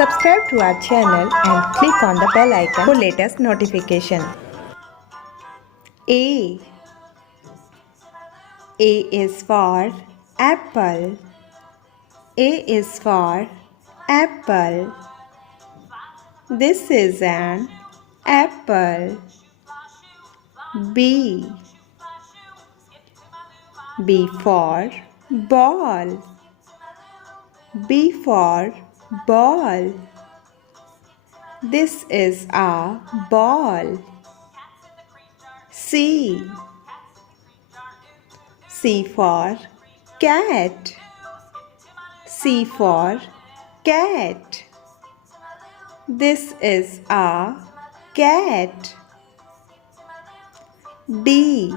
Subscribe to our channel and click on the bell icon for latest notification. A is for apple. A is for apple. This is an apple. B for ball. B for ball. This is a ball. C for cat. C for cat. This is a cat. D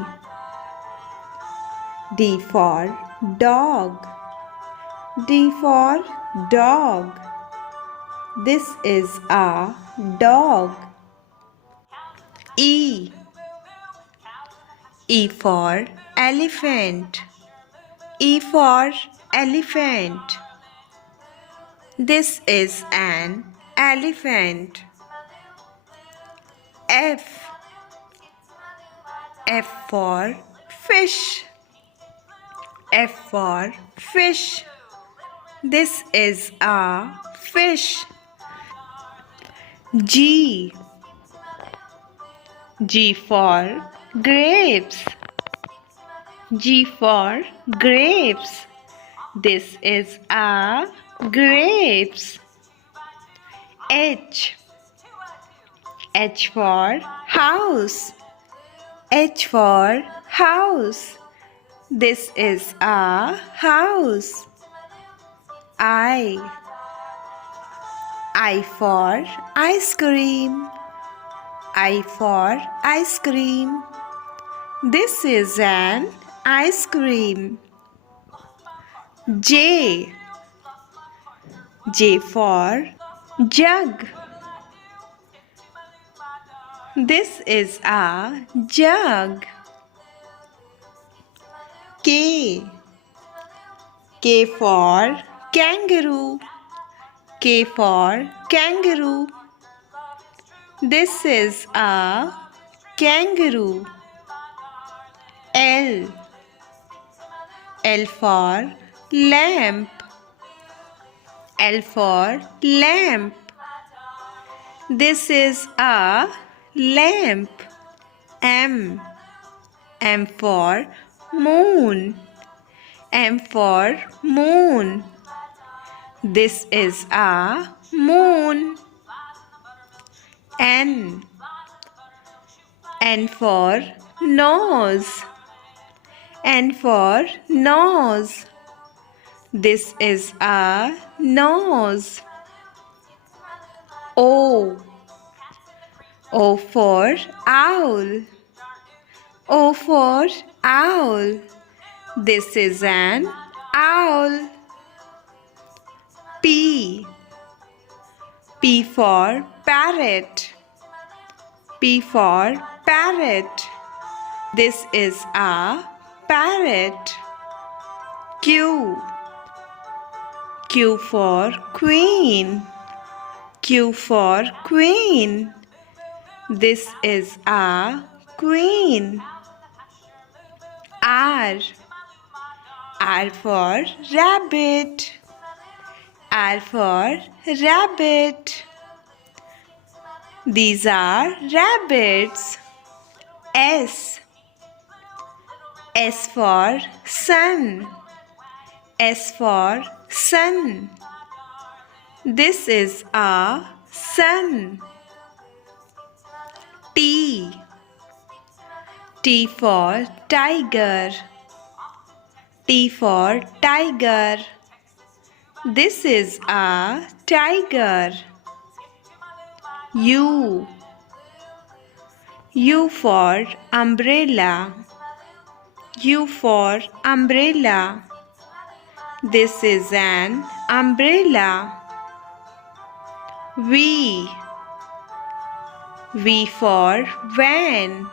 for dog. D for dog. This is a dog. E for elephant. E for elephant. This is an elephant. F for fish. F for fish. This is a fish. G for grapes. G for grapes. This is a grapes. H for house. H for house. This is a house. I for ice cream. I for ice cream. This is an ice cream. J for jug. This is a jug. K for kangaroo. K for kangaroo. This is a kangaroo. L for lamp. L for lamp. This is a lamp. M for moon. M for moon. This is a moon. N for nose. N for nose. This is a nose. O for owl. O for owl. This is an owl. P for parrot. P for parrot. This is a parrot. Q for queen. Q for queen. This is a queen. R for rabbit. R for rabbit. These are rabbits. S for sun. S for sun. This is a sun. T for tiger. T for tiger. This is a tiger. U for umbrella. U for umbrella. This is an umbrella. V for van.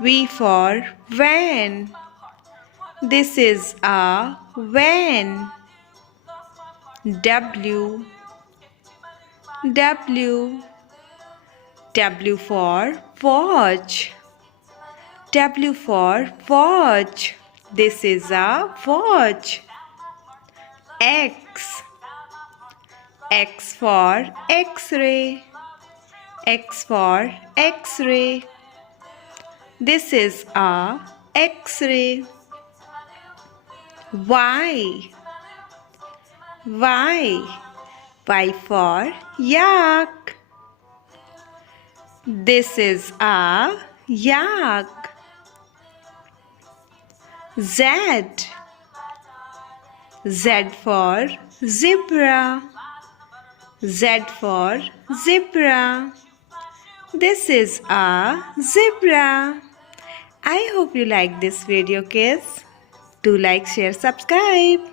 V for van. This is a van. W. W for watch. W for watch. This is a watch. X. X for X-ray. X for X-ray. This is a X-ray. Y. Y. Y for yak. This is a yak. Z. Z for zebra. Z for zebra. This is a zebra. I hope you like this video, kids. Do like, share, subscribe.